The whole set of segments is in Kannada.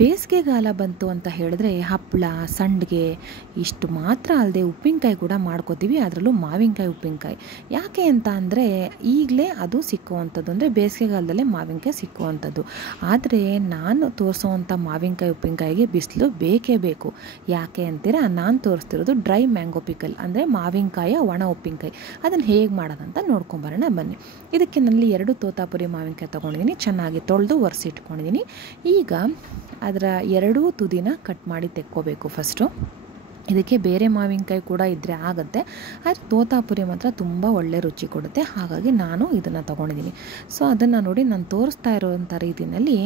ಬೇಸಿಗೆಗಾಲ ಬಂತು ಅಂತ ಹೇಳಿದ್ರೆ ಹಪ್ಪಳ, ಸಂಡಿಗೆ ಇಷ್ಟು ಮಾತ್ರ ಅಲ್ಲದೆ ಉಪ್ಪಿನಕಾಯಿ ಕೂಡ ಮಾಡ್ಕೋತೀವಿ, ಅದರಲ್ಲೂ ಮಾವಿನಕಾಯಿ ಉಪ್ಪಿನಕಾಯಿ. ಯಾಕೆ ಅಂತ ಅಂದರೆ ಈಗಲೇ ಅದು ಸಿಕ್ಕುವಂಥದ್ದು, ಅಂದರೆ ಬೇಸಿಗೆಗಾಲದಲ್ಲೇ ಮಾವಿನಕಾಯಿ ಸಿಕ್ಕುವಂಥದ್ದು. ಆದರೆ ನಾನು ತೋರಿಸೋವಂಥ ಮಾವಿನಕಾಯಿ ಉಪ್ಪಿನಕಾಯಿಗೆ ಬಿಸಿಲು ಬೇಕೇ ಬೇಕು. ಯಾಕೆ ಅಂತೀರಾ? ನಾನು ತೋರಿಸ್ತಿರೋದು ಡ್ರೈ ಮ್ಯಾಂಗೋ ಪಿಕಲ್, ಅಂದರೆ ಮಾವಿನಕಾಯಿಯ ಒಣ ಉಪ್ಪಿನಕಾಯಿ. ಅದನ್ನು ಹೇಗೆ ಮಾಡೋದಂತ ನೋಡ್ಕೊಂಬರೋಣ ಬನ್ನಿ. ಇದಕ್ಕೆ ನಲ್ಲಿ 2 ತೋತಾಪುರಿ ಮಾವಿನಕಾಯಿ ತೊಗೊಂಡಿದ್ದೀನಿ, ಚೆನ್ನಾಗಿ ತೊಳೆದು ಒರೆಸಿಟ್ಕೊಂಡಿದ್ದೀನಿ. ಈಗ ಅದರ 2 ತುದಿನ ಕಟ್ ಮಾಡಿ ತೆಕ್ಕೋಬೇಕು ಫಸ್ಟು. ಇದಕ್ಕೆ ಬೇರೆ ಮಾವಿನಕಾಯಿ ಕೂಡ ಇದ್ದರೆ ಆಗುತ್ತೆ, ಆದರೆ ತೋತಾಪುರಿ ಮಾತ್ರ ತುಂಬ ಒಳ್ಳೆ ರುಚಿ ಕೊಡುತ್ತೆ. ಹಾಗಾಗಿ ನಾನು ಇದನ್ನು ತೊಗೊಂಡಿದ್ದೀನಿ. ಸೊ ಅದನ್ನು ನೋಡಿ ನಾನು ತೋರಿಸ್ತಾ ಇರೋವಂಥ ರೀತಿಯಲ್ಲಿ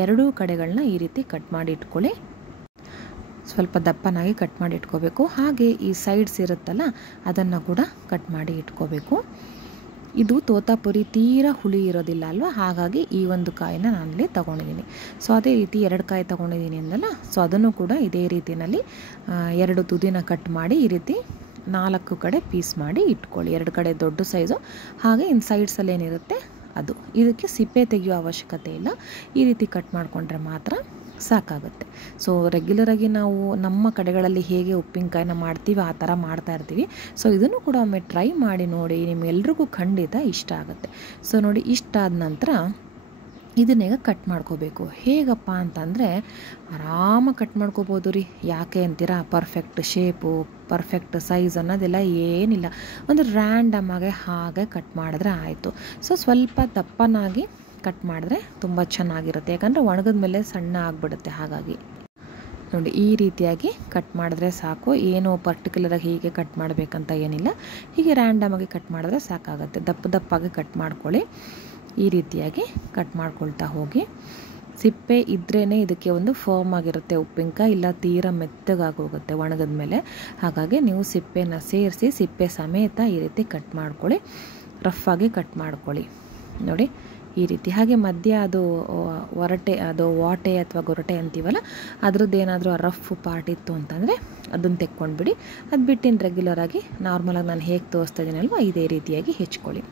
2 ಕಡೆಗಳನ್ನ ಈ ರೀತಿ ಕಟ್ ಮಾಡಿ ಇಟ್ಕೊಳ್ಳಿ. ಸ್ವಲ್ಪ ದಪ್ಪನಾಗಿ ಕಟ್ ಮಾಡಿ ಇಟ್ಕೋಬೇಕು. ಹಾಗೆ ಈ ಸೈಡ್ಸ್ ಇರುತ್ತಲ್ಲ ಅದನ್ನು ಕೂಡ ಕಟ್ ಮಾಡಿ ಇಟ್ಕೋಬೇಕು. ಇದು ತೋತಾಪುರಿ ತೀರಾ ಹುಳಿ ಇರೋದಿಲ್ಲ ಅಲ್ವಾ, ಹಾಗಾಗಿ ಈ ಒಂದು ಕಾಯಿನ ನಾನಲ್ಲಿ ತೊಗೊಂಡಿದ್ದೀನಿ. ಸೊ ಅದೇ ರೀತಿ 2 ಕಾಯಿ ತೊಗೊಂಡಿದ್ದೀನಿ ಅಂದಲ್ಲ, ಸೊ ಅದನ್ನು ಕೂಡ ಇದೇ ರೀತಿಯಲ್ಲಿ 2 ತುದಿನ ಕಟ್ ಮಾಡಿ ಈ ರೀತಿ 4 ಕಡೆ ಪೀಸ್ ಮಾಡಿ ಇಟ್ಕೊಳ್ಳಿ. 2 ಕಡೆ ದೊಡ್ಡ ಸೈಜು, ಹಾಗೆ ಇನ್ನು ಸೈಡ್ಸಲ್ಲಿ ಏನಿರುತ್ತೆ ಅದು. ಇದಕ್ಕೆ ಸಿಪ್ಪೆ ತೆಗೆಯೋ ಅವಶ್ಯಕತೆ ಇಲ್ಲ, ಈ ರೀತಿ ಕಟ್ ಮಾಡಿಕೊಂಡ್ರೆ ಮಾತ್ರ ಸಾಕಾಗುತ್ತೆ. ಸೊ ರೆಗ್ಯುಲರಾಗಿ ನಾವು ನಮ್ಮ ಕಡೆಗಳಲ್ಲಿ ಹೇಗೆ ಉಪ್ಪಿನಕಾಯಿನ ಮಾಡ್ತೀವಿ ಆ ಥರ ಮಾಡ್ತಾ ಇರ್ತೀವಿ. ಸೊ ಇದನ್ನು ಕೂಡ ಒಮ್ಮೆ ಟ್ರೈ ಮಾಡಿ ನೋಡಿ, ನಿಮ್ಮೆಲ್ರಿಗೂ ಖಂಡಿತ ಇಷ್ಟ ಆಗುತ್ತೆ. ಸೊ ನೋಡಿ, ಇಷ್ಟ ಆದ ನಂತರ ಇದನ್ನೇಗ ಕಟ್ ಮಾಡ್ಕೋಬೇಕು. ಹೇಗಪ್ಪ ಅಂತಂದರೆ ಆರಾಮಾಗಿ ಕಟ್ ಮಾಡ್ಕೋಬೋದು ರೀ. ಯಾಕೆ ಅಂತೀರಾ? ಪರ್ಫೆಕ್ಟ್ ಶೇಪು, ಪರ್ಫೆಕ್ಟ್ ಸೈಜ್ ಅನ್ನೋದೆಲ್ಲ ಏನಿಲ್ಲ, ಒಂದು ರ್ಯಾಂಡಮಾಗೆ ಹಾಗೆ ಕಟ್ ಮಾಡಿದ್ರೆ ಆಯಿತು. ಸೊ ಸ್ವಲ್ಪ ದಪ್ಪನಾಗಿ ಕಟ್ ಮಾಡಿದ್ರೆ ತುಂಬ ಚೆನ್ನಾಗಿರುತ್ತೆ, ಯಾಕಂದರೆ ಒಣಗಿದ ಮೇಲೆ ಸಣ್ಣ ಆಗಿಬಿಡುತ್ತೆ. ಹಾಗಾಗಿ ನೋಡಿ ಈ ರೀತಿಯಾಗಿ ಕಟ್ ಮಾಡಿದ್ರೆ ಸಾಕು. ಏನು ಪರ್ಟಿಕ್ಯುಲರಾಗಿ ಹೀಗೆ ಕಟ್ ಮಾಡಬೇಕಂತ ಏನಿಲ್ಲ, ಹೀಗೆ ರ್ಯಾಂಡಮಾಗಿ ಕಟ್ ಮಾಡಿದ್ರೆ ಸಾಕಾಗುತ್ತೆ. ದಪ್ಪಾಗಿ ಕಟ್ ಮಾಡ್ಕೊಳ್ಳಿ. ಈ ರೀತಿಯಾಗಿ ಕಟ್ ಮಾಡ್ಕೊಳ್ತಾ ಹೋಗಿ. ಸಿಪ್ಪೆ ಇದ್ರೇ ಇದಕ್ಕೆ ಒಂದು ಫರ್ಮ್ ಆಗಿರುತ್ತೆ ಉಪ್ಪಿನಕಾಯಿ, ಇಲ್ಲ ತೀರಾ ಮೆತ್ತಗಾಗೋಗುತ್ತೆ ಒಣಗಿದ ಮೇಲೆ. ಹಾಗಾಗಿ ನೀವು ಸಿಪ್ಪೆನ ಸೇರಿಸಿ ಸಿಪ್ಪೆ ಸಮೇತ ಈ ರೀತಿ ಕಟ್ ಮಾಡ್ಕೊಳ್ಳಿ, ರಫಾಗಿ ಕಟ್ ಮಾಡ್ಕೊಳ್ಳಿ. ನೋಡಿ ಈ ರೀತಿ. ಹಾಗೆ ಮಧ್ಯ ಅದು ವಾಟೆ ಅಥವಾ ಗೊರಟೆ ಅಂತೀವಲ್ಲ, ಅದ್ರದ್ದು ಏನಾದರೂ ರಫ್ ಪಾರ್ಟ್ ಇತ್ತು ಅಂತಂದರೆ ಅದನ್ನು ತೆಕ್ಕೊಂಡ್ಬಿಡಿ. ಅದು ಬಿಟ್ಟಿನ ರೆಗ್ಯುಲರಾಗಿ ನಾರ್ಮಲಾಗಿ ನಾನು ಹೇಗೆ ತೋರಿಸ್ತಾ ಇದ್ದೀನಲ್ವ ಇದೇ ರೀತಿಯಾಗಿ ಹೆಚ್ಕೊಳ್ಳಿ.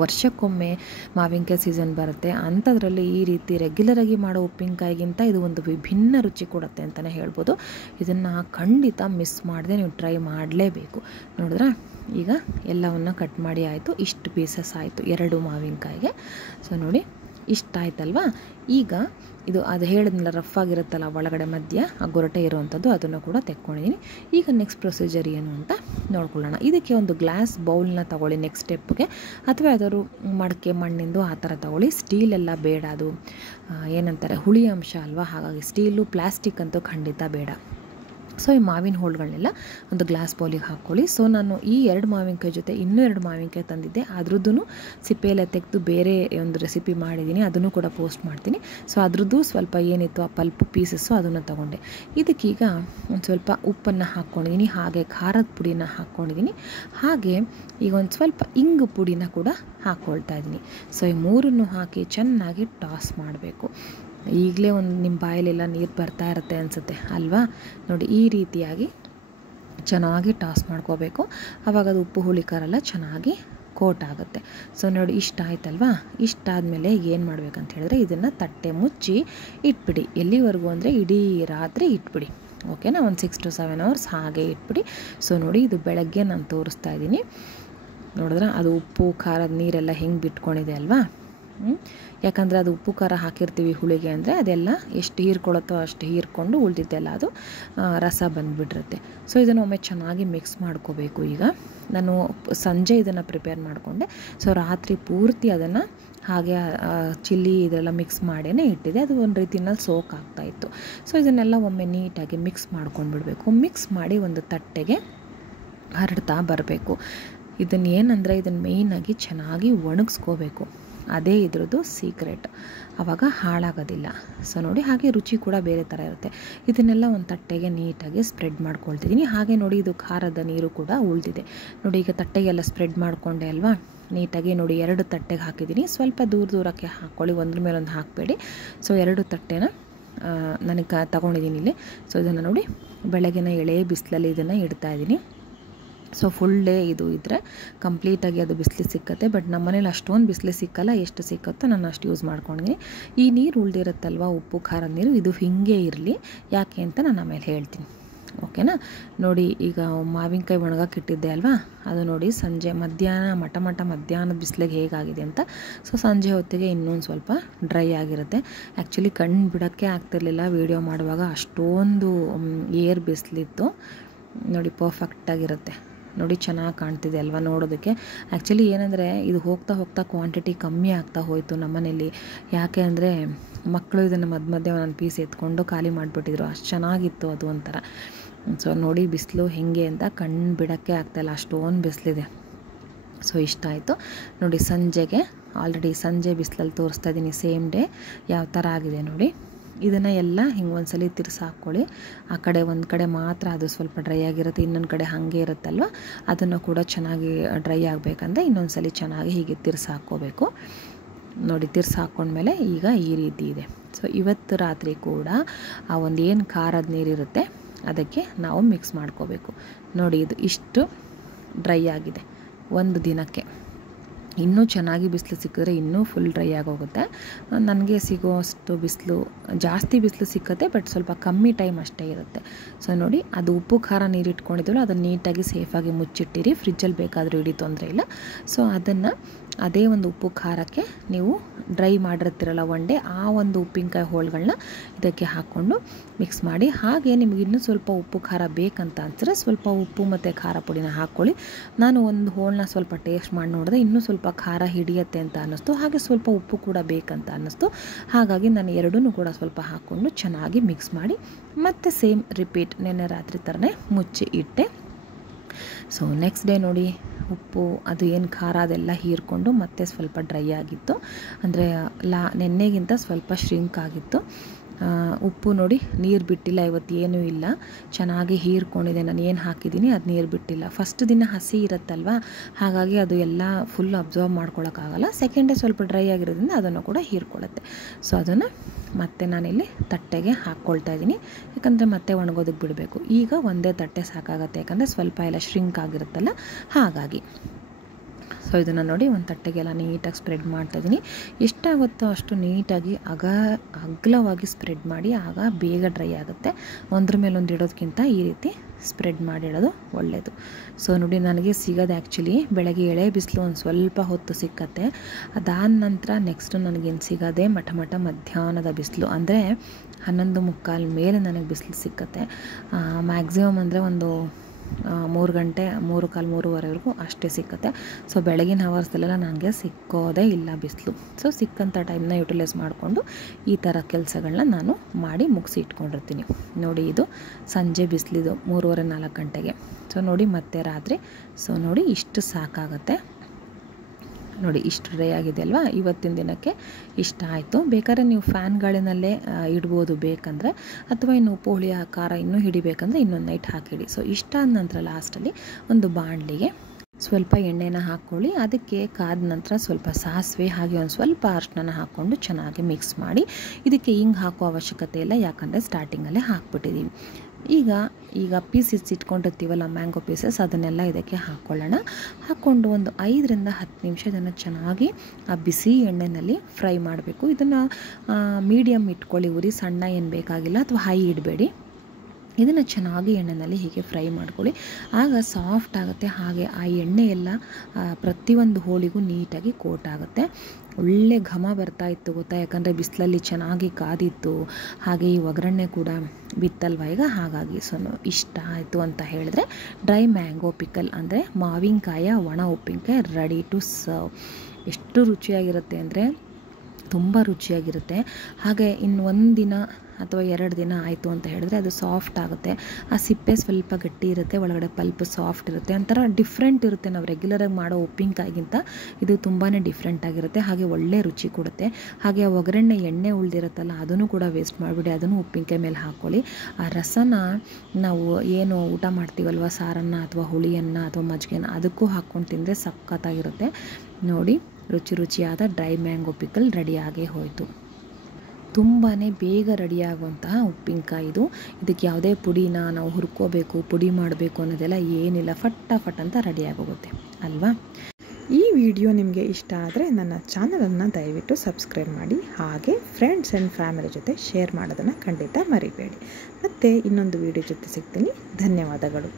ವರ್ಷಕ್ಕೊಮ್ಮೆ ಮಾವಿನಕಾಯಿ ಸೀಸನ್ ಬರುತ್ತೆ, ಅಂಥದ್ರಲ್ಲಿ ಈ ರೀತಿ ರೆಗ್ಯುಲರಾಗಿ ಮಾಡೋ ಉಪ್ಪಿನಕಾಯಿಗಿಂತ ಇದು ಒಂದು ವಿಭಿನ್ನ ರುಚಿ ಕೊಡುತ್ತೆ ಅಂತಲೇ ಹೇಳ್ಬೋದು. ಇದನ್ನು ಖಂಡಿತ ಮಿಸ್ ಮಾಡದೆ ನೀವು ಟ್ರೈ ಮಾಡಲೇಬೇಕು. ನೋಡಿದ್ರಾ, ಈಗ ಎಲ್ಲವನ್ನು ಕಟ್ ಮಾಡಿ ಆಯಿತು. ಇಷ್ಟು ಪೀಸಸ್ ಆಯಿತು 2 ಮಾವಿನಕಾಯಿಗೆ. ಸೊ ನೋಡಿ ಇಷ್ಟ ಆಯ್ತಲ್ವಾ. ಈಗ ಇದು ಅದು ಹೇಳಿದ್ನಲ್ಲ ರಫ್ ಆಗಿರುತ್ತಲ್ಲ ಒಳಗಡೆ ಮಧ್ಯ ಆ ಗೊರಟೆ ಇರುವಂಥದ್ದು, ಅದನ್ನು ಕೂಡ ತೆಕ್ಕೊಂಡಿದ್ದೀನಿ. ಈಗ ನೆಕ್ಸ್ಟ್ ಪ್ರೊಸೀಜರ್ ಏನು ಅಂತ ನೋಡ್ಕೊಳ್ಳೋಣ. ಇದಕ್ಕೆ ಒಂದು ಗ್ಲಾಸ್ ಬೌಲ್ನ ತಗೊಳ್ಳಿ ನೆಕ್ಸ್ಟ್ ಸ್ಟೆಪ್ಗೆ, ಅಥವಾ ಯಾವ್ದಾದ್ರು ಮಡಕೆ ಮಣ್ಣಿಂದು ಆ ಥರ ತಗೊಳ್ಳಿ. ಸ್ಟೀಲೆಲ್ಲ ಬೇಡ, ಅದು ಏನಂತಾರೆ ಹುಳಿ ಅಂಶ ಅಲ್ವಾ, ಹಾಗಾಗಿ ಸ್ಟೀಲು ಪ್ಲಾಸ್ಟಿಕ್ ಅಂತೂ ಖಂಡಿತ ಬೇಡ. ಸೊ ಈ ಮಾವಿನ ಹೋಳುಗಳನ್ನೆಲ್ಲ ಒಂದು ಗ್ಲಾಸ್ ಬೌಲಿಗೆ ಹಾಕ್ಕೊಳ್ಳಿ. ಸೊ ನಾನು ಈ 2 ಮಾವಿನಕಾಯಿ ಜೊತೆ ಇನ್ನೂ 2 ಮಾವಿನಕಾಯಿ ತಂದಿದ್ದೆ, ಅದ್ರದ್ದು ಸಿಪ್ಪೆಯೆಲ್ಲ ತೆಗೆದು ಬೇರೆ ಒಂದು ರೆಸಿಪಿ ಮಾಡಿದ್ದೀನಿ, ಅದನ್ನು ಕೂಡ ಪೋಸ್ಟ್ ಮಾಡ್ತೀನಿ. ಸೊ ಅದ್ರದ್ದು ಸ್ವಲ್ಪ ಏನಿತ್ತು ಆ ಪಲ್ಪ್ ಪೀಸಸ್ಸು ಅದನ್ನು ತೊಗೊಂಡೆ. ಇದಕ್ಕೀಗ ಒಂದು ಸ್ವಲ್ಪ ಉಪ್ಪನ್ನು ಹಾಕ್ಕೊಂಡಿದ್ದೀನಿ, ಹಾಗೆ ಖಾರದ ಪುಡಿನ ಹಾಕ್ಕೊಂಡಿದ್ದೀನಿ, ಹಾಗೆ ಈಗ ಒಂದು ಸ್ವಲ್ಪ ಇಂಗು ಪುಡಿನ ಕೂಡ ಹಾಕ್ಕೊಳ್ತಾ ಇದ್ದೀನಿ. ಸೊ ಈ 3 ಹಾಕಿ ಚೆನ್ನಾಗಿ ಟಾಸ್ ಮಾಡಬೇಕು. ಈಗಲೇ ಒಂದು ನಿಮ್ಮ ಬಾಯಲ್ಲೆಲ್ಲ ನೀರು ಬರ್ತಾ ಇರುತ್ತೆ ಅನಿಸುತ್ತೆ ಅಲ್ವಾ. ನೋಡಿ ಈ ರೀತಿಯಾಗಿ ಚೆನ್ನಾಗಿ ಟಾಸ್ ಮಾಡ್ಕೋಬೇಕು. ಆವಾಗ ಅದು ಉಪ್ಪು ಹುಳಿ ಖಾರ ಎಲ್ಲ ಚೆನ್ನಾಗಿ ಕೋಟ್ ಆಗುತ್ತೆ. ಸೊ ನೋಡಿ ಇಷ್ಟ ಆಯ್ತಲ್ವಾ. ಇಷ್ಟ ಆದಮೇಲೆ ಏನು ಮಾಡಬೇಕಂತ ಹೇಳಿದ್ರೆ ಇದನ್ನು ತಟ್ಟೆ ಮುಚ್ಚಿ ಇಟ್ಬಿಡಿ. ಎಲ್ಲಿವರೆಗೂ ಅಂದರೆ ಇಡೀ ರಾತ್ರಿ ಇಟ್ಬಿಡಿ. ಓಕೆನಾ, ಒಂದು 6 to 7 hours ಹಾಗೆ ಇಟ್ಬಿಡಿ. ಸೊ ನೋಡಿ ಇದು ಬೆಳಗ್ಗೆ ನಾನು ತೋರಿಸ್ತಾ ಇದ್ದೀನಿ. ನೋಡಿದ್ರೆ ಅದು ಉಪ್ಪು ಖಾರದ ನೀರೆಲ್ಲ ಹೆಂಗೆ ಬಿಟ್ಕೊಂಡಿದೆ ಅಲ್ವಾ. ಯಾಕಂದರೆ ಅದು ಉಪ್ಪು ಖಾರ ಹಾಕಿರ್ತೀವಿ ಹುಳಿಗೆ ಅಂದರೆ ಅದೆಲ್ಲ ಎಷ್ಟು ಹೀರ್ಕೊಳ್ಳುತ್ತೋ ಅಷ್ಟು ಹೀರ್ಕೊಂಡು ಉಳಿದಿದ್ದೆಲ್ಲ ಅದು ರಸ ಬಂದುಬಿಟ್ಟಿರುತ್ತೆ. ಸೊ ಇದನ್ನು ಒಮ್ಮೆ ಚೆನ್ನಾಗಿ ಮಿಕ್ಸ್ ಮಾಡ್ಕೋಬೇಕು. ಈಗ ನಾನು ಸಂಜೆ ಇದನ್ನು ಪ್ರಿಪೇರ್ ಮಾಡಿಕೊಂಡೆ. ಸೊ ರಾತ್ರಿ ಪೂರ್ತಿ ಅದನ್ನು ಹಾಗೆ ಚಿಲ್ಲಿ ಇದೆಲ್ಲ ಮಿಕ್ಸ್ ಮಾಡೇ ಇಟ್ಟಿದೆ, ಅದು ಒಂದು ರೀತಿಯಲ್ಲಿ ಸೋಕ್ ಆಗ್ತಾಯಿತ್ತು. ಸೊ ಇದನ್ನೆಲ್ಲ ಒಮ್ಮೆ ನೀಟಾಗಿ ಮಿಕ್ಸ್ ಮಾಡ್ಕೊಂಡ್ಬಿಡಬೇಕು. ಮಿಕ್ಸ್ ಮಾಡಿ ಒಂದು ತಟ್ಟೆಗೆ ಹರಡ್ತಾ ಬರಬೇಕು. ಇದನ್ನು ಏನಂದರೆ ಇದನ್ನು ಮೇಯ್ನಾಗಿ ಚೆನ್ನಾಗಿ ಒಣಗಿಸ್ಕೋಬೇಕು, ಅದೇ ಇದ್ರದ್ದು ಸೀಕ್ರೆಟ್. ಆವಾಗ ಹಾಳಾಗೋದಿಲ್ಲ. ಸೊ ನೋಡಿ ಹಾಗೆ ರುಚಿ ಕೂಡ ಬೇರೆ ಥರ ಇರುತ್ತೆ. ಇದನ್ನೆಲ್ಲ ಒಂದು ತಟ್ಟೆಗೆ ನೀಟಾಗಿ ಸ್ಪ್ರೆಡ್ ಮಾಡ್ಕೊಳ್ತಿದ್ದೀನಿ. ಹಾಗೆ ನೋಡಿ ಇದು ಖಾರದ ನೀರು ಕೂಡ ಉಳಿದಿದೆ. ನೋಡಿ ಈಗ ತಟ್ಟೆಗೆಲ್ಲ ಸ್ಪ್ರೆಡ್ ಮಾಡಿಕೊಂಡೆ ಅಲ್ವಾ ನೀಟಾಗಿ. ನೋಡಿ 2 ತಟ್ಟೆಗೆ ಹಾಕಿದ್ದೀನಿ. ಸ್ವಲ್ಪ ದೂರಕ್ಕೆ ಹಾಕ್ಕೊಳ್ಳಿ, ಒಂದ್ರ ಮೇಲೊಂದು ಹಾಕಬೇಡಿ. ಸೊ 2 ತಟ್ಟೆನ ನನಗೆ ತಗೊಂಡಿದ್ದೀನಿ ಇಲ್ಲಿ. ಸೊ ಇದನ್ನು ನೋಡಿ ಬೆಳಗಿನ ಎಳೆ ಬಿಸಿಲಲ್ಲಿ ಇದನ್ನು ಇಡ್ತಾಯಿದ್ದೀನಿ. ಸೊ ಫುಲ್ ಡೇ ಇದು ಇದ್ದರೆ ಕಂಪ್ಲೀಟಾಗಿ ಅದು ಬಿಸಿಲು ಸಿಕ್ಕತ್ತೆ. ಬಟ್ ನಮ್ಮ ಮನೇಲಿ ಅಷ್ಟೊಂದು ಬಿಸಿಲು ಸಿಕ್ಕಲ್ಲ, ಎಷ್ಟು ಸಿಕ್ಕುತ್ತೋ ನಾನು ಅಷ್ಟು ಯೂಸ್ ಮಾಡ್ಕೊಂಡಿದ್ದೀನಿ. ಈ ನೀರು ಉಳಿದಿರುತ್ತಲ್ವ ಉಪ್ಪು ಖಾರದ ನೀರು, ಇದು ಹೀಗೆ ಇರಲಿ, ಯಾಕೆ ಅಂತ ನಾನು ಆಮೇಲೆ ಹೇಳ್ತೀನಿ. ಓಕೆನಾ. ನೋಡಿ ಈಗ ಮಾವಿನಕಾಯಿ ಒಣಗಕ್ಕೆ ಇಟ್ಟಿದ್ದೆ ಅಲ್ವಾ, ಅದು ನೋಡಿ ಸಂಜೆ ಮಧ್ಯಾಹ್ನ ಮಧ್ಯಾಹ್ನದ ಬಿಸಿಲಿಗೆ ಹೇಗಾಗಿದೆ ಅಂತ. ಸೊ ಸಂಜೆ ಹೊತ್ತಿಗೆ ಇನ್ನೊಂದು ಸ್ವಲ್ಪ ಡ್ರೈ ಆಗಿರುತ್ತೆ. ಆ್ಯಕ್ಚುಲಿ ಕಣ್ಣು ಬಿಡೋಕ್ಕೆ ಆಗ್ತಿರ್ಲಿಲ್ಲ ವೀಡಿಯೋ ಮಾಡುವಾಗ, ಅಷ್ಟೊಂದು ಏರ್ ಬಿಸಿಲಿತ್ತು. ನೋಡಿ ಪರ್ಫೆಕ್ಟಾಗಿರುತ್ತೆ, ನೋಡಿ ಚೆನ್ನಾಗಿ ಕಾಣ್ತಿದೆ ಅಲ್ವಾ ನೋಡೋದಕ್ಕೆ. ಆ್ಯಕ್ಚುಲಿ ಏನಂದರೆ ಇದು ಹೋಗ್ತಾ ಕ್ವಾಂಟಿಟಿ ಕಮ್ಮಿ ಆಗ್ತಾ ಹೋಯಿತು ನಮ್ಮನೇಲಿ. ಯಾಕೆ ಅಂದರೆ ಮಕ್ಕಳು ಇದನ್ನು ಮಧ್ಯೆ ಒಂದೊಂದು ಪೀಸ್ ಎತ್ಕೊಂಡು ಖಾಲಿ ಮಾಡಿಬಿಟ್ಟಿದ್ರು, ಅಷ್ಟು ಚೆನ್ನಾಗಿತ್ತು ಅದು ಒಂಥರ. ಸೊ ನೋಡಿ ಬಿಸಿಲು ಹೇಗೆ ಅಂತ ಕಣ್ಣು ಬಿಡೋಕ್ಕೆ ಆಗ್ತಾಯಿಲ್ಲ, ಅಷ್ಟೊಂದು ಬಿಸಿಲಿದೆ. ಸೊ ಇಷ್ಟ ಆಯಿತು ನೋಡಿ. ಸಂಜೆಗೆ ಆಲ್ರೆಡಿ ಸಂಜೆ ಬಿಸಿಲಲ್ಲಿ ತೋರಿಸ್ತಾ ಇದ್ದೀನಿ, ಸೇಮ್ ಡೇ ಯಾವ ಥರ ಆಗಿದೆ ನೋಡಿ. ಇದನ್ನು ಎಲ್ಲ ಹಿಂಗೆ ಒಂದ್ಸಲಿ ತಿರ್ಸಿ ಹಾಕ್ಕೊಳ್ಳಿ. ಆ ಕಡೆ ಒಂದು ಕಡೆ ಮಾತ್ರ ಅದು ಸ್ವಲ್ಪ ಡ್ರೈ ಆಗಿರುತ್ತೆ, ಇನ್ನೊಂದು ಕಡೆ ಹಾಗೆ ಇರುತ್ತಲ್ವ, ಅದನ್ನು ಕೂಡ ಚೆನ್ನಾಗಿ ಡ್ರೈ ಆಗಬೇಕಂದ್ರೆ ಇನ್ನೊಂದು ಸಲ ಚೆನ್ನಾಗಿ ಹೀಗೆ ತಿರ್ಸಿ ಹಾಕ್ಕೋಬೇಕು. ನೋಡಿ ತಿರ್ಸಿ ಹಾಕ್ಕೊಂಡ್ಮೇಲೆ ಈಗ ಈ ರೀತಿ ಇದೆ. ಸೊ ಇವತ್ತು ರಾತ್ರಿ ಕೂಡ ಆ ಒಂದು ಏನು ಖಾರದ ನೀರಿರುತ್ತೆ ಅದಕ್ಕೆ ನಾವು ಮಿಕ್ಸ್ ಮಾಡ್ಕೋಬೇಕು. ನೋಡಿ ಇದು ಇಷ್ಟು ಡ್ರೈ ಆಗಿದೆ ಒಂದು ದಿನಕ್ಕೆ. ಇನ್ನೂ ಚೆನ್ನಾಗಿ ಬಿಸಿಲು ಸಿಕ್ಕಿದ್ರೆ ಇನ್ನೂ ಫುಲ್ ಡ್ರೈ ಆಗೋಗುತ್ತೆ. ನನಗೆ ಸಿಗೋಷ್ಟು ಬಿಸಿಲು ಜಾಸ್ತಿ ಬಿಸಿಲು ಸಿಕ್ಕತ್ತೆ, ಬಟ್ ಸ್ವಲ್ಪ ಕಮ್ಮಿ ಟೈಮ್ ಅಷ್ಟೇ ಇರುತ್ತೆ. ಸೊ ನೋಡಿ ಅದು ಉಪ್ಪು ಖಾರ ನೀರು ಇಟ್ಕೊಂಡಿದ್ದೀವಲ್ಲ ಅದನ್ನು ನೀಟಾಗಿ ಸೇಫಾಗಿ ಮುಚ್ಚಿಟ್ಟಿರಿ, ಫ್ರಿಜ್ಜಲ್ಲಿ ಬೇಕಾದರೂ ಇಡಿ, ತೊಂದರೆ ಇಲ್ಲ. ಸೊ ಅದನ್ನು ಅದೇ ಒಂದು ಉಪ್ಪು ಖಾರಕ್ಕೆ ನೀವು ಡ್ರೈ ಮಾಡಿರ್ತೀರಲ್ಲ ಒನ್ ಡೇ, ಆ ಒಂದು ಉಪ್ಪಿನಕಾಯಿ ಹೋಳುಗಳನ್ನ ಇದಕ್ಕೆ ಹಾಕ್ಕೊಂಡು ಮಿಕ್ಸ್ ಮಾಡಿ. ಹಾಗೆ ನಿಮಗೆ ಇನ್ನೂ ಸ್ವಲ್ಪ ಉಪ್ಪು ಖಾರ ಬೇಕಂತ ಅನ್ಸಿದ್ರೆ ಸ್ವಲ್ಪ ಉಪ್ಪು ಮತ್ತು ಖಾರ ಪುಡಿನ ಹಾಕ್ಕೊಳ್ಳಿ. ನಾನು ಒಂದು ಹೋಳನ್ನ ಸ್ವಲ್ಪ ಟೇಸ್ಟ್ ಮಾಡಿ ನೋಡಿದೆ, ಇನ್ನೂ ಸ್ವಲ್ಪ ಖಾರ ಹಿಡಿಯುತ್ತೆ ಅಂತ ಅನ್ನಿಸ್ತು, ಹಾಗೆ ಸ್ವಲ್ಪ ಉಪ್ಪು ಕೂಡ ಬೇಕಂತ ಅನ್ನಿಸ್ತು. ಹಾಗಾಗಿ ನಾನು ಎರಡೂ ಕೂಡ ಸ್ವಲ್ಪ ಹಾಕ್ಕೊಂಡು ಚೆನ್ನಾಗಿ ಮಿಕ್ಸ್ ಮಾಡಿ ಮತ್ತೆ ಸೇಮ್ ರಿಪೀಟ್ ನೆನ್ನೆ ರಾತ್ರಿ ಥರನೇ ಮುಚ್ಚಿ ಇಟ್ಟೆ. ಸೊ ನೆಕ್ಸ್ಟ್ ಡೇ ನೋಡಿ ಉಪ್ಪು ಅದು ಏನು ಖಾರ ಅದೆಲ್ಲ ಹೀರ್ಕೊಂಡು ಮತ್ತೆ ಸ್ವಲ್ಪ ಡ್ರೈ ಆಗಿತ್ತು, ಅಂದರೆ ನೆನ್ನೆಗಿಂತ ಸ್ವಲ್ಪ ಶ್ರಿಂಕ್ ಆಗಿತ್ತು. ಉಪ್ಪು ನೋಡಿ ನೀರು ಬಿಟ್ಟಿಲ್ಲ, ಇವತ್ತು ಏನೂ ಇಲ್ಲ, ಚೆನ್ನಾಗಿ ಹೀರ್ಕೊಂಡಿದೆ. ನಾನು ಏನು ಹಾಕಿದ್ದೀನಿ ಅದು ನೀರು ಬಿಟ್ಟಿಲ್ಲ. ಫಸ್ಟ್ ದಿನ ಹಸಿ ಇರುತ್ತಲ್ವ, ಹಾಗಾಗಿ ಅದು ಎಲ್ಲ ಫುಲ್ ಅಬ್ಸರ್ವ್ ಮಾಡ್ಕೊಳಕ್ಕಾಗಲ್ಲ. ಸೆಕೆಂಡ್ ಡೇ ಸ್ವಲ್ಪ ಡ್ರೈ ಆಗಿರೋದ್ರಿಂದ ಅದನ್ನು ಕೂಡ ಹೀರ್ಕೊಳ್ಳುತ್ತೆ. ಸೊ ಅದನ್ನು ಮತ್ತೆ ನಾನಿಲ್ಲಿ ತಟ್ಟೆಗೆ ಹಾಕ್ಕೊಳ್ತಾ ಇದ್ದೀನಿ, ಯಾಕಂದರೆ ಮತ್ತೆ ಒಣಗೋದಕ್ಕೆ ಬಿಡಬೇಕು. ಈಗ ಒಂದೇ ತಟ್ಟೆ ಸಾಕಾಗತ್ತೆ, ಯಾಕಂದರೆ ಸ್ವಲ್ಪ ಎಲ್ಲ ಶ್ರಿಂಕ್ ಆಗಿರುತ್ತಲ್ಲ ಹಾಗಾಗಿ. ಸೊ ಇದನ್ನು ನೋಡಿ ಒಂದು ತಟ್ಟೆಗೆಲ್ಲ ನೀಟಾಗಿ ಸ್ಪ್ರೆಡ್ ಮಾಡ್ತಾಯಿದ್ದೀನಿ. ಎಷ್ಟಾಗುತ್ತೋ ಅಷ್ಟು ನೀಟಾಗಿ ಅಗಲವಾಗಿ ಸ್ಪ್ರೆಡ್ ಮಾಡಿ, ಆಗ ಬೇಗ ಡ್ರೈ ಆಗುತ್ತೆ. ಒಂದ್ರ ಮೇಲೊಂದು ಇಡೋದಕ್ಕಿಂತ ಈ ರೀತಿ ಸ್ಪ್ರೆಡ್ ಮಾಡಿಡೋದು ಒಳ್ಳೆಯದು. ಸೊ ನೋಡಿ ನನಗೆ ಸಿಗೋದು ಆ್ಯಕ್ಚುಲಿ ಬೆಳಗ್ಗೆ ಎಳೆ ಬಿಸಿಲು ಒಂದು ಸ್ವಲ್ಪ ಹೊತ್ತು ಸಿಕ್ಕತ್ತೆ. ಅದಾದ ನಂತರ ನೆಕ್ಸ್ಟು ನನಗೇನು ಸಿಗೋದೆ ಮಧ್ಯಾಹ್ನದ ಬಿಸಿಲು, ಅಂದರೆ 11:15 ಮೇಲೆ ನನಗೆ ಬಿಸಿಲು ಸಿಕ್ಕತ್ತೆ. ಮ್ಯಾಕ್ಸಿಮಮ್ ಅಂದರೆ ಒಂದು 3 ಗಂಟೆ 3:15 3:15ವರೆಗೂ ಅಷ್ಟೇ ಸಿಕ್ಕತ್ತೆ. ಸೊ ಬೆಳಗಿನ ಹವರ್ಸ್ದಲ್ಲೆಲ್ಲ ನನಗೆ ಸಿಕ್ಕೋದೇ ಇಲ್ಲ ಬಿಸಿಲು. ಸೊ ಸಿಕ್ಕಂಥ ಟೈಮ್ನ ಯುಟಿಲೈಸ್ ಮಾಡಿಕೊಂಡು ಈ ಥರ ಕೆಲಸಗಳನ್ನ ನಾನು ಮಾಡಿ ಮುಗಿಸಿ ಇಟ್ಕೊಂಡಿರ್ತೀನಿ. ನೋಡಿ ಇದು ಸಂಜೆ ಬಿಸಿಲಿದು 3:30 4 ಗಂಟೆಗೆ. ಸೊ ನೋಡಿ ಮತ್ತೆ ರಾತ್ರಿ. ಸೊ ನೋಡಿ ಇಷ್ಟು ಸಾಕಾಗತ್ತೆ. ನೋಡಿ ಇಷ್ಟು ಡ್ರೈ ಆಗಿದೆ ಅಲ್ವಾ, ಇವತ್ತಿನ ದಿನಕ್ಕೆ ಇಷ್ಟ ಆಯಿತು. ಬೇಕಾದ್ರೆ ನೀವು ಫ್ಯಾನ್ ಗಾಳಿನಲ್ಲೇ ಇಡ್ಬೋದು ಬೇಕಂದರೆ, ಅಥವಾ ಇನ್ನು ಉಪ್ಪು ಹುಳಿ ಖಾರ ಇನ್ನೂ ಹಿಡಿಬೇಕಂದ್ರೆ ಇನ್ನೊಂದು ನೈಟ್ ಹಾಕಿಡಿ. ಸೊ ಇಷ್ಟ ಆದ ನಂತರ ಲಾಸ್ಟಲ್ಲಿ ಒಂದು ಬಾಣಲಿಗೆ ಸ್ವಲ್ಪ ಎಣ್ಣೆನ ಹಾಕ್ಕೊಳ್ಳಿ. ಅದಕ್ಕೆ ಕಾದ ನಂತರ ಸ್ವಲ್ಪ ಸಾಸಿವೆ ಹಾಗೆ ಒಂದು ಸ್ವಲ್ಪ ಅರಿಶಿನ ಹಾಕ್ಕೊಂಡು ಚೆನ್ನಾಗಿ ಮಿಕ್ಸ್ ಮಾಡಿ. ಇದಕ್ಕೆ ಹಿಂಗೆ ಹಾಕೋ ಅವಶ್ಯಕತೆ ಇಲ್ಲ, ಯಾಕಂದರೆ ಸ್ಟಾರ್ಟಿಂಗಲ್ಲೇ ಹಾಕ್ಬಿಟ್ಟಿದ್ದೀವಿ. ಈಗ ಪೀಸಸ್ ಇಟ್ಕೊಂಡಿರ್ತೀವಲ್ಲ ಮ್ಯಾಂಗೋ ಪೀಸಸ್, ಅದನ್ನೆಲ್ಲ ಇದಕ್ಕೆ ಹಾಕ್ಕೊಳ್ಳೋಣ. ಹಾಕ್ಕೊಂಡು ಒಂದು 5ರಿಂದ 10 ನಿಮಿಷ ಇದನ್ನು ಚೆನ್ನಾಗಿ ಆ ಬಿಸಿ ಎಣ್ಣೆಯಲ್ಲಿ ಫ್ರೈ ಮಾಡಬೇಕು. ಇದನ್ನು ಮೀಡಿಯಮ್ ಇಟ್ಕೊಳ್ಳಿ ಉರಿ, ಸಣ್ಣ ಏನು ಬೇಕಾಗಿಲ್ಲ, ಅಥವಾ ಹೈ ಇಡಬೇಡಿ. ಇದನ್ನು ಚೆನ್ನಾಗಿ ಎಣ್ಣೆಯಲ್ಲಿ ಹೀಗೆ ಫ್ರೈ ಮಾಡ್ಕೊಳ್ಳಿ, ಆಗ ಸಾಫ್ಟ್ ಆಗುತ್ತೆ. ಹಾಗೆ ಆ ಎಣ್ಣೆ ಎಲ್ಲ ಪ್ರತಿಯೊಂದು ಹೋಳಿಗೂ ನೀಟಾಗಿ ಕೋಟ್ ಆಗುತ್ತೆ. ಒಳ್ಳೆ ಘಮ ಬರ್ತಾ ಇತ್ತು ಗೊತ್ತಾ, ಯಾಕಂದರೆ ಬಿಸಿಲಲ್ಲಿ ಚೆನ್ನಾಗಿ ಕಾದಿತ್ತು, ಹಾಗೆ ಈ ಒಗ್ಗರಣೆ ಕೂಡ ಬಿತ್ತಲ್ವ ಈಗ, ಹಾಗಾಗಿ. ಸೊ ಇಷ್ಟ ಆಯಿತು ಅಂತ ಹೇಳಿದ್ರೆ ಡ್ರೈ ಮ್ಯಾಂಗೋ ಪಿಕಲ್, ಅಂದರೆ ಮಾವಿನಕಾಯ ಒಣ ಉಪ್ಪಿನಕಾಯಿ ರೆಡಿ ಟು ಸರ್ವ್. ಎಷ್ಟು ರುಚಿಯಾಗಿರುತ್ತೆ ಅಂದರೆ ತುಂಬ ರುಚಿಯಾಗಿರುತ್ತೆ. ಹಾಗೆ ಇನ್ನು 1 ದಿನ ಅಥವಾ 2 ದಿನ ಆಯಿತು ಅಂತ ಹೇಳಿದ್ರೆ ಅದು ಸಾಫ್ಟ್ ಆಗುತ್ತೆ. ಆ ಸಿಪ್ಪೆ ಸ್ವಲ್ಪ ಗಟ್ಟಿ ಇರುತ್ತೆ, ಒಳಗಡೆ ಪಲ್ಪ್ ಸಾಫ್ಟ್ ಇರುತ್ತೆ, ಒಂಥರ ಡಿಫ್ರೆಂಟ್ ಇರುತ್ತೆ. ನಾವು ರೆಗ್ಯುಲರಾಗಿ ಮಾಡೋ ಉಪ್ಪಿನಕಾಯಿಗಿಂತ ಇದು ತುಂಬಾ ಡಿಫ್ರೆಂಟ್ ಆಗಿರುತ್ತೆ, ಹಾಗೆ ಒಳ್ಳೆ ರುಚಿ ಕೊಡುತ್ತೆ. ಹಾಗೆ ಆ ಒಗ್ಗರಣೆ ಎಣ್ಣೆ ಉಳಿದಿರುತ್ತಲ್ಲ ಅದನ್ನು ಕೂಡ ವೇಸ್ಟ್ ಮಾಡಿಬಿಡಿ, ಅದನ್ನು ಉಪ್ಪಿನಕಾಯಿ ಮೇಲೆ ಹಾಕ್ಕೊಳ್ಳಿ. ಆ ರಸನ ನಾವು ಏನು ಊಟ ಮಾಡ್ತೀವಲ್ವ, ಸಾರನ್ನು ಅಥವಾ ಹುಳಿಯನ್ನು ಅಥವಾ ಮಜ್ಜಿಗೆನ, ಅದಕ್ಕೂ ಹಾಕ್ಕೊಂಡು ತಿಂದರೆ ಸಖತ್ತಾಗಿರುತ್ತೆ. ನೋಡಿ ರುಚಿಯಾದ ಡ್ರೈ ಮ್ಯಾಂಗೋ ಪಿಕಲ್ ರೆಡಿಯಾಗೇ ಹೋಯಿತು. ತುಂಬಾ ಬೇಗ ರೆಡಿಯಾಗುವಂತಹ ಉಪ್ಪಿನಕಾಯಿ ಇದು. ಇದಕ್ಕೆ ಯಾವುದೇ ಪುಡಿನ ನಾವು ಹುರ್ಕೋಬೇಕು, ಪುಡಿ ಮಾಡಬೇಕು ಅನ್ನೋದೆಲ್ಲ ಏನಿಲ್ಲ, ಫಟ್ ಅಂತ ರೆಡಿಯಾಗೋಗುತ್ತೆ ಅಲ್ವಾ. ಈ ವಿಡಿಯೋ ನಿಮಗೆ ಇಷ್ಟ ಆದರೆ ನನ್ನ ಚಾನಲನ್ನು ದಯವಿಟ್ಟು ಸಬ್ಸ್ಕ್ರೈಬ್ ಮಾಡಿ, ಹಾಗೆ ಫ್ರೆಂಡ್ಸ್ ಆ್ಯಂಡ್ ಫ್ಯಾಮಿಲಿ ಜೊತೆ ಶೇರ್ ಮಾಡೋದನ್ನು ಖಂಡಿತ ಮರಿಬೇಡಿ. ಮತ್ತು ಇನ್ನೊಂದು ವಿಡಿಯೋ ಜೊತೆ ಸಿಗ್ತೀನಿ. ಧನ್ಯವಾದಗಳು.